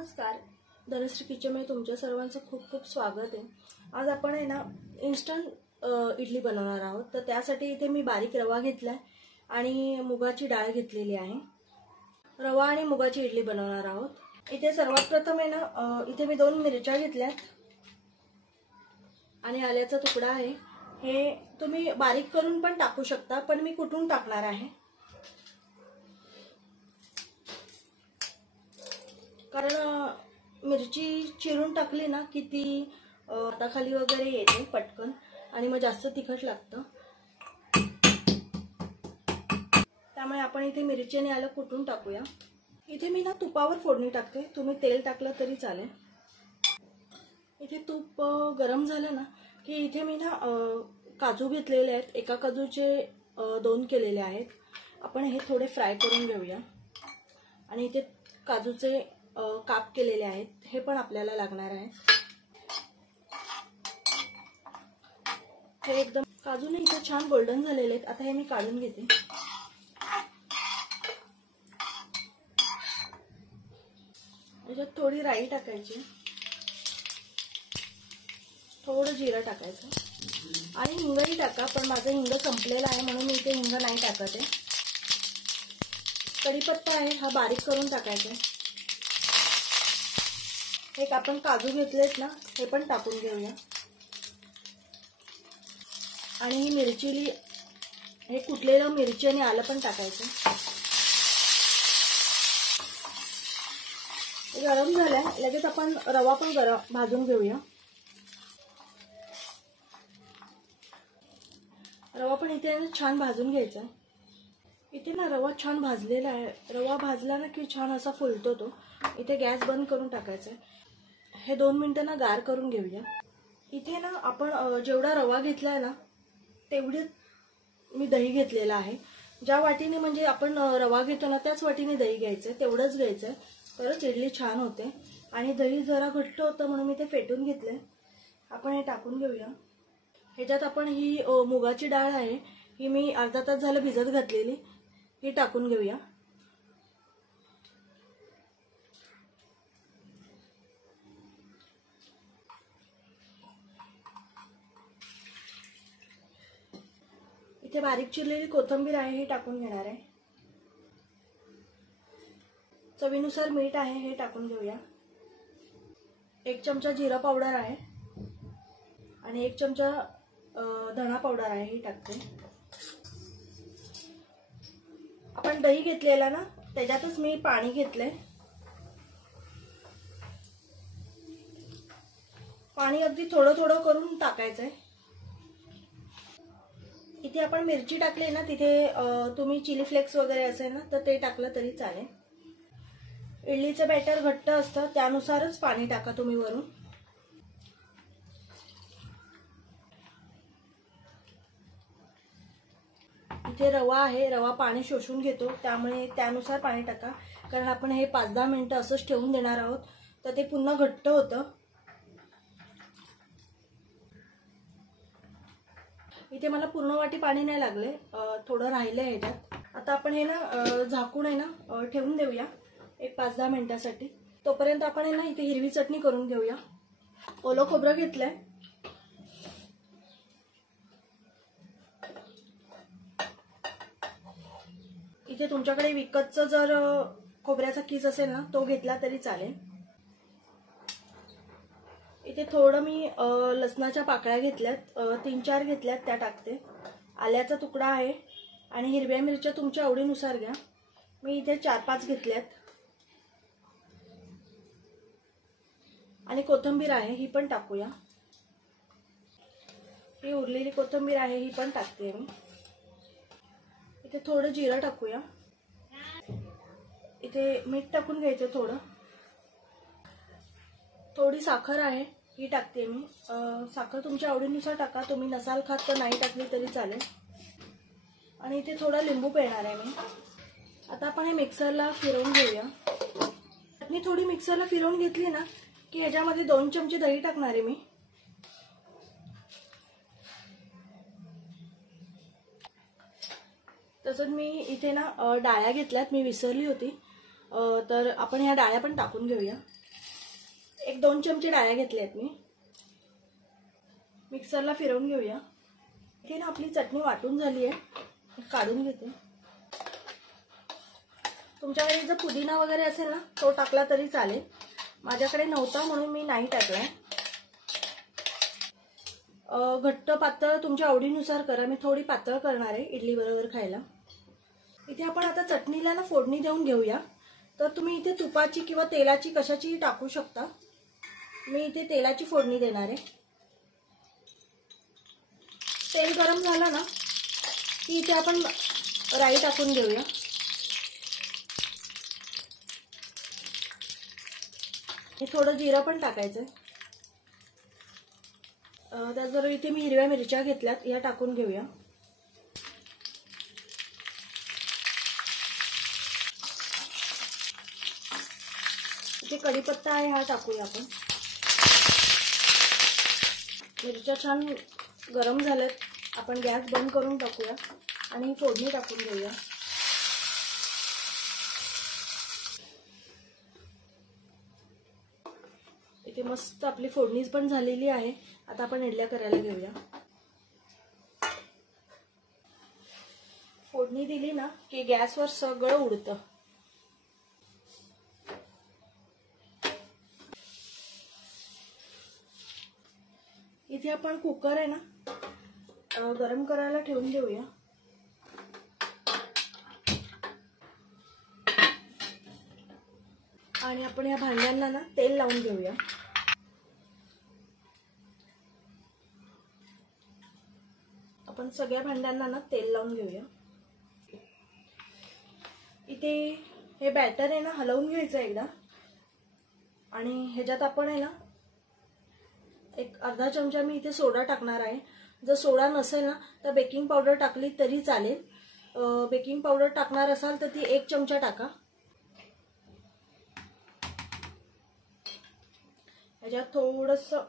नमस्कार, धनश्री किचनमध्ये तुमच्या सर्वांचं खूप खूप स्वागत आहे। आज आपण आहे ना इन्स्टंट इडली बनवणार आहोत। तर त्यासाठी इथे मी बारीक रवा घेतलाय आणि मुगाची डाळ घेतलेली आहे। रवा आणि मुगाची इडली बनवणार आहोत। इथे सर्वात प्रथम आहे ना इथे मी 2 मिरच्या घेतल्यात आणि आल्याचा तुकडा आहे। हे तुम्ही बारीक करून पण टाकू शकता, पण मी कुटून टाकणार आहे कारण मिरची चिरून टाकली ना की ती हाताखाली वगैरे येते पटकन आणि मग जास्त तिखट लागतं। त्यामुळे आपण इथे मिरची आणि आलं कुटून टाकूया। इथे मी ना तुपावर फोडणी टाकते, तुम्ही तेल टाकलं तरी चालेल। इथे तूप गरम झालं ना की इथे मी ना काजू घेतलेले आहेत। एका काजूचे 2 केलेले आहेत। आपण हे थोडे फ्राय करून घेऊया आणि इथे काजूचे काप केलेले आहेत, हे पण आपल्याला लागणार आहे। हे एकदम काजूने इथे छान गोल्डन झालेले आहेत। आता हे मी काढून घेते। याच्यात थोडी राई टाकायची, थोडं जिरं टाकायचं आणि हिंगही टाका, पण माझं हिंग संपलेला आहे म्हणून मी इथे हिंग नाही टाकत आहे। कढीपत्ता आहे, हा बारीक करून टाकायचा आहे। एक आपण काजू घेतलेत ना, हे पण टाकून घेऊया आणि ही मिरची, हे कुटलेलं मिरची आणि आलं पण टाकायचं। गरम झालंय, लगेच आपण रवा पण भाजून घेऊया। रवा पण इथे छान भाजून घ्यायचा। इथे ना रवा छान भाजलेला आहे। रवा भाजला ना की छान असा फुलतो तो। इथे गॅस बंद करून टाकायचा आहे। हे 2 मिनिटं ना गार करून घेऊया। इथे ना आपण जेवढा रवा घेतलाय ना तेवढी मी दही घेतलेला आहे। ज्या वाटीने म्हणजे आपण रवा घेतो ना त्याच वाटीने दही घ्यायचं, तेवढंच घ्यायचं, तरच इडली छान होते। आणि दही जरा घट्ट होतं म्हणून मी ते फेटून घेतले। आपण हे टाकून घेऊया। ह्याच्यात आपण ही मुगाची डाळ आहे, ही मी अर्धा तास झालं भिजत घातलेली, ही टाकून घेऊया। इथे बारीक चिरलेली कोथिंबीर आहे, हे टाकून घेणार आहे। चवीनुसार मीठ आहे, हे टाकून घेऊया। 1 चमचा जिरा पावडर आहे आणि 1 चमचा धना पावडर आहे, ही टाकते। आपण दही घेतलेला ना त्याच्यातच मी पाणी घेतलंय। पाणी अगदी थोडं थोडं करून टाकायचंय। इथे आपण मिरची टाकली ना, तिथे तुम्ही चिली फ्लेक्स वगैरे असेल ना तर ते टाकलं तरी चालेल। इडलीचं बॅटर घट्ट असतं, त्यानुसारच पाणी टाका तुम्ही वरून। इथे रवा आहे, रवा पाणी शोषून घेतो, त्यामुळे त्यानुसार पाणी टाका, कारण आपण हे 5-10 मिनिटं असंच ठेवून देणार आहोत, तर ते पुन्हा घट्ट होतं। इथे मला पूर्ण वाटी पाणी नाही लागले, थोडं राहिलंय ह्याच्यात। आता आपण हे ना झाकून आहे ना ठेवून देऊया एक 5-10 मिनिटांसाठी। तोपर्यंत आपण आहे ना इथे हिरवी चटणी करून घेऊया। ओलं खोबरं घेतलंय, इथे तुमच्याकडे विकतचं जर खोबऱ्याचा कीस असेल ना तो घेतला तरी चालेल। इथे थोडं मी लसणाच्या पाकळ्या घेतल्यात, 3-4 घेतल्यात, त्या टाकते। आल्याचा तुकडा आहे आणि हिरव्या मिरच्या तुमच्या आवडीनुसार घ्या, मी इथे 4-5 घेतल्यात। आणि कोथिंबीर आहे, ही पण टाकूया। ही उरलेली कोथिंबीर आहे, ही पण टाकते मी। इथे थोडं जिरं टाकूया। इथे मीठ टाकून घ्यायचं थोडं। थोडी साखर आहे, ही टाकते मी। साखर तुमच्या आवडीनुसार टाका, तुम्ही नसाल खात तर नाही टाकली तरी चालेल। आणि इथे थोडा लिंबू पिळणार आहे मी। आता आपण हे मिक्सरला फिरवून घेऊया। चटणी थोडी मिक्सरला फिरवून घेतली ना की ह्याच्यामध्ये 2 चमचे दही टाकणार आहे मी। तसंच मी इथे ना डाळ्या घेतल्यात, मी विसरली होती, तर आपण ह्या डाळ्या पण टाकून घेऊया। एक 2 चमचे डाळ्या घेतल्या आहेत मी. मिक्सरला फिरवून घेऊया. इथे ना आपली चटणी वाटून झाली आहे, काढून घेते. तुमच्याकडे जर पुदिना वगैरे असेल ना तो टाकला तरी चालेल. माझ्याकडे नव्हता म्हणून मी नाही टाकलाय. घट्ट पातळ तुमच्या आवडीनुसार करा. मी थोडी पातळ करणार आहे इडली बरोबर खायला. इथे आपण आता चटणीला ना फोडणी देऊन घेऊया. तर तुम्ही इथे तुपाची किंवा तेलाची कशाचीही टाकू शकता. मी इथे तेलाची फोडणी देणार आहे. तेल गरम झालं ना की इथे आपण राई टाकून घेऊया. हे थोडं जिरं पण टाकायचं. त्याचबरोबर इथे मी हिरव्या मिरच्या घेतल्यात, या टाकून घेऊया. इथे कढीपत्ता आहे, हा टाकूया आपण. मिरच्या छान गरम झाल्यात. आपण गॅस बंद करून टाकूया आणि फोडणी टाकून घेऊया. इथे मस्त आपली फोडणी पण झालेली आहे. आता आपण इडल्या करायला घेऊया. फोडणी दिली ना की गॅसवर सगळं उडतं. इथे आपण कुकर आहे ना गरम करायला ठेवून देऊया. आणि आपण या भांड्यांना ना तेल लावून घेऊया. आपण सगळ्या भांड्यांना ना तेल लावून घेऊया. इथे हे बॅटर आहे ना हलवून घ्यायचं एकदा. आणि ह्याच्यात आपण आहे ना एक अर्धा चमचा मी इथे सोडा टाकणार आहे. जर सोडा नसेल ना तर बेकिंग पावडर टाकली तरी चालेल. बेकिंग पावडर टाकणार असाल तर ती 1 चमचा टाका. ह्याच्यात थोडंसं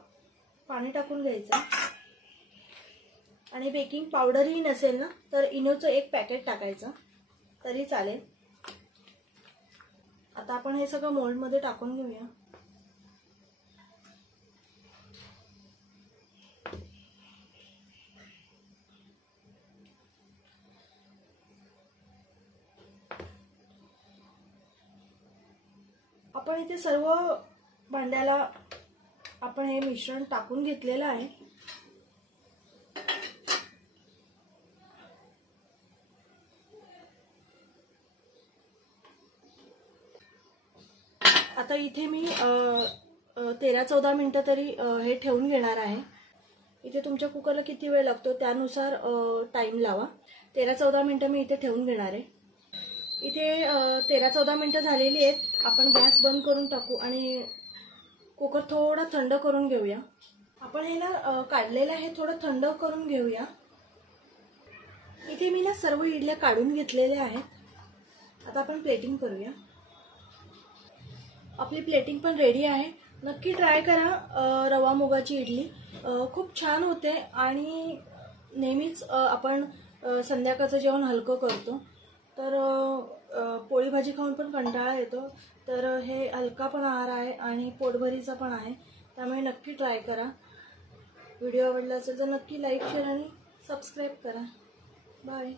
पाणी टाकून घ्यायचं. आणि बेकिंग पावडरही नसेल ना तर इनोचं 1 पॅकेट टाकायचं तरी चालेल. आता आपण हे सगळं मोल्डमध्ये टाकून घेऊया. आपण इथे सर्व भांड्याला आपण हे मिश्रण टाकून घेतलेलं आहे. आता इथे मी 13-14 मिनिटं तरी हे ठेवून घेणार आहे. इथे तुमच्या कुकरला किती वेळ लागतो त्यानुसार टाइम लावा. 13-14 मिनिटं मी इथे ठेवून घेणार आहे. इथे 13-14 मिनिटं झालेली आहेत. आपण गॅस बंद करून टाकू आणि कुकर थोडा थंड करून घेऊया. आपण हे ना काढलेलं आहे, थोडं थंड करून घेऊया. इथे मी ना सर्व इडल्या काढून घेतलेल्या आहेत. आता आपण प्लेटिंग करूया. आपली प्लेटिंग पण रेडी आहे. नक्की ट्राय करा रवा मुगाची इडली. खूप छान होते. आणि नेहमीच आपण संध्याकाळचं जेवण हलकं करतो तर पोळी भाजी खाऊन पण कंटाळा येतो. तर हे हलका पण आहार आहे आणि पोटभरीचा पण आहे. त्यामुळे नक्की ट्राय करा. व्हिडिओ आवडला असेल तर नक्की लाईक शेअर आणि सबस्क्राईब करा. बाय.